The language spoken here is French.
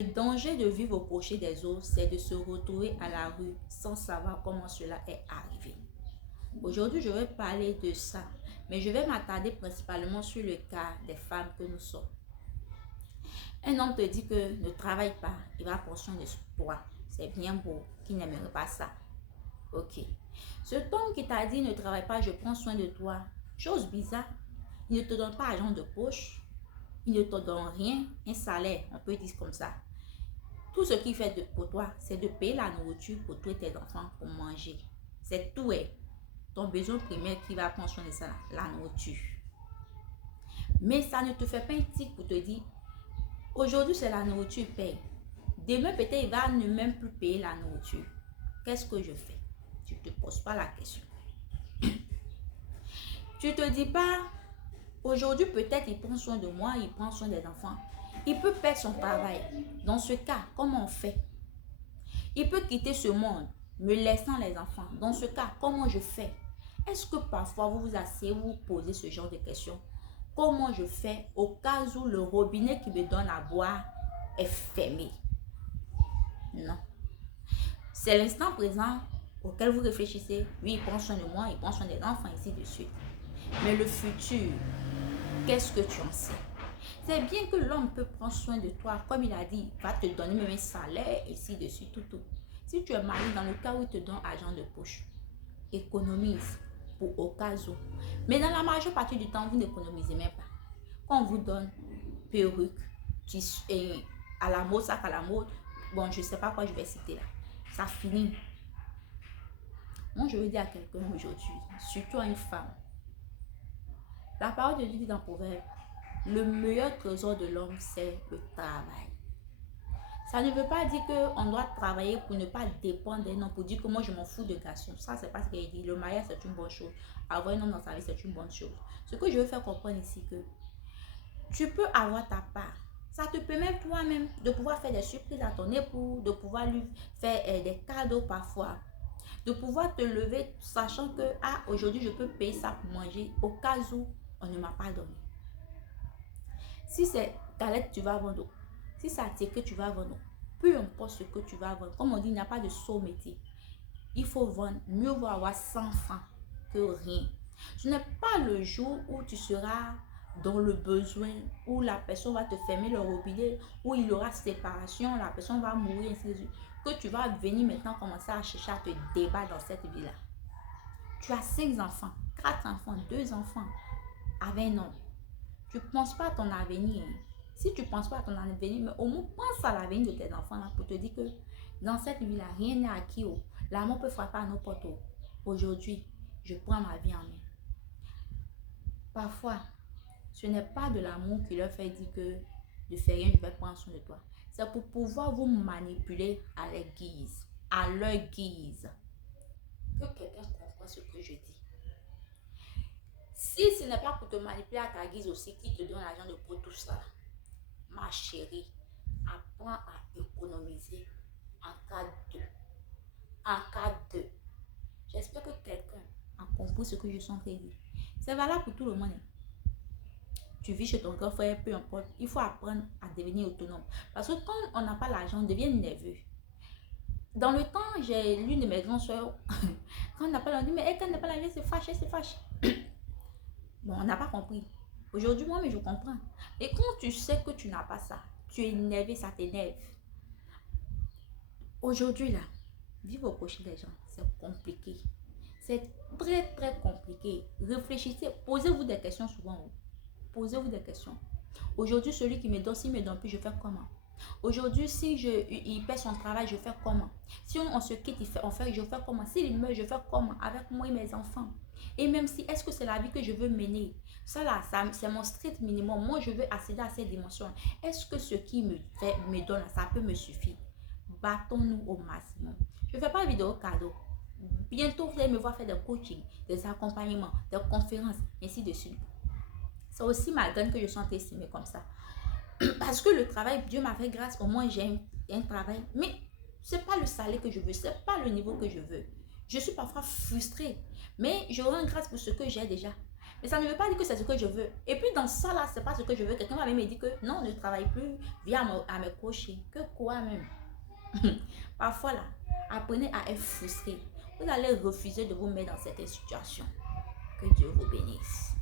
Le danger de vivre au crochet des autres, c'est de se retrouver à la rue sans savoir comment cela est arrivé. Aujourd'hui, je vais parler de ça, mais je vais m'attarder principalement sur le cas des femmes que nous sommes. Un homme te dit que ne travaille pas, il va prendre soin de toi. C'est bien beau, qui n'aimerait pas ça. Ok. Cet homme qui t'a dit ne travaille pas, je prends soin de toi. Chose bizarre, il ne te donne pas argent de poche, il ne te donne rien, un salaire, on peut dire comme ça. Tout ce qu'il fait pour toi, c'est de payer la nourriture pour toi et tes enfants pour manger. C'est tout, ton besoin primaire qui va prendre soin de ça, la nourriture. Mais ça ne te fait pas un tic pour te dire, aujourd'hui c'est la nourriture paye. Demain peut-être il va ne même plus payer la nourriture. Qu'est-ce que je fais? Tu ne te poses pas la question. Tu ne te dis pas, aujourd'hui peut-être il prend soin de moi, il prend soin des enfants. Il peut perdre son travail. Dans ce cas, comment on fait? Il peut quitter ce monde, me laissant les enfants. Dans ce cas, comment je fais? Est-ce que parfois vous vous asseyez, vous posez ce genre de questions? Comment je fais au cas où le robinet qui me donne à boire est fermé? Non. C'est l'instant présent auquel vous réfléchissez. Oui, il prend soin de moi, il prend soin des enfants, ainsi de suite. Mais le futur, qu'est-ce que tu en sais? C'est bien que l'homme peut prendre soin de toi, comme il a dit, il va te donner même un salaire, ainsi de suite, tout. Si tu es marié, dans le cas où il te donne argent de poche, économise pour au cas où. Mais dans la majeure partie du temps, vous n'économisez même pas. Quand on vous donne perruque, tissu, et à la mode, sac à la mode, bon, je ne sais pas quoi je vais citer là. Ça finit. Moi, je veux dire à quelqu'un aujourd'hui, surtout à une femme, la parole de Dieu dit dans Proverbe, le meilleur trésor de l'homme, c'est le travail. Ça ne veut pas dire qu'on doit travailler pour ne pas dépendre d'un homme, pour dire que moi je m'en fous de garçon. Ça, c'est pas ce qu'il dit. Le mariage, c'est une bonne chose. Avoir un homme dans sa vie, c'est une bonne chose. Ce que je veux faire comprendre ici, que tu peux avoir ta part. Ça te permet toi-même de pouvoir faire des surprises à ton époux, de pouvoir lui faire des cadeaux parfois, de pouvoir te lever sachant que aujourd'hui je peux payer ça pour manger au cas où on ne m'a pas donné. Si c'est galette tu vas vendre, si c'est attiqué que tu vas vendre, peu importe ce que tu vas vendre, comme on dit, il n'y a pas de saut métier. Il faut vendre, mieux vaut avoir 100 francs que rien. Ce n'est pas le jour où tu seras dans le besoin, où la personne va te fermer le robinet, où il y aura séparation, la personne va mourir, ainsi de suite, que tu vas venir maintenant commencer à chercher à te débattre dans cette vie-là. Tu as 5 enfants, 4 enfants, 2 enfants avec un homme. Tu ne penses pas à ton avenir. Si tu ne penses pas à ton avenir, mais au moins pense à l'avenir de tes enfants là, pour te dire que dans cette vie-là, rien n'est acquis. L'amour peut frapper à nos portes. Aujourd'hui, je prends ma vie en main. Parfois, ce n'est pas de l'amour qui leur fait dire que de faire rien, je vais prendre soin de toi. C'est pour pouvoir vous manipuler à leur guise. À leur guise. Que quelqu'un comprenne ce que je dis. Si ce n'est pas pour te manipuler à ta guise aussi, qui te donne l'argent de pour tout ça, ma chérie, apprends à économiser en cas de. En cas de. J'espère que quelqu'un a compris ce que je suis en train de dire. C'est valable pour tout le monde. Tu vis chez ton grand frère, peu importe. Il faut apprendre à devenir autonome. Parce que quand on n'a pas l'argent, on devient nerveux. Dans le temps, j'ai l'une de mes grandes soeurs, quand on n'a pas l'argent, mais quand on n'a pas l'argent, c'est fâché, c'est fâché. Bon, on n'a pas compris. Aujourd'hui, moi, mais je comprends. Et quand tu sais que tu n'as pas ça, tu es énervé, ça t'énerve. Aujourd'hui, là, vivre au crochet des gens, c'est compliqué. C'est très, très compliqué. Réfléchissez, posez-vous des questions souvent. Posez-vous des questions. Aujourd'hui, celui qui me donne, s'il me donne plus, je fais comment? Aujourd'hui, si il perd son travail, je fais comment? Si on se quitte, je fais comment? S'il meurt, je fais comment? Avec moi et mes enfants. Et même si, est-ce que c'est la vie que je veux mener? Ça là, c'est mon strict minimum. Moi, je veux accéder à cette dimension. Est-ce que ce qui me donne, ça peut me suffire? Battons-nous au maximum. Je ne fais pas de vidéo cadeau. Bientôt, vous allez me voir faire des coachings, des accompagnements, des conférences, ainsi de suite. C'est aussi ma graine que je suis en train d'estimer comme ça. Parce que le travail, Dieu m'a fait grâce, au moins j'ai un travail. Mais ce n'est pas le salaire que je veux, ce n'est pas le niveau que je veux. Je suis parfois frustrée, mais je rends grâce pour ce que j'ai déjà. Mais ça ne veut pas dire que c'est ce que je veux. Et puis dans ça là, c'est pas ce que je veux. Quelqu'un va même me dire que non, ne travaille plus, viens à me cocher. Que quoi même? Parfois là, apprenez à être frustré. Vous allez refuser de vous mettre dans cette situation. Que Dieu vous bénisse.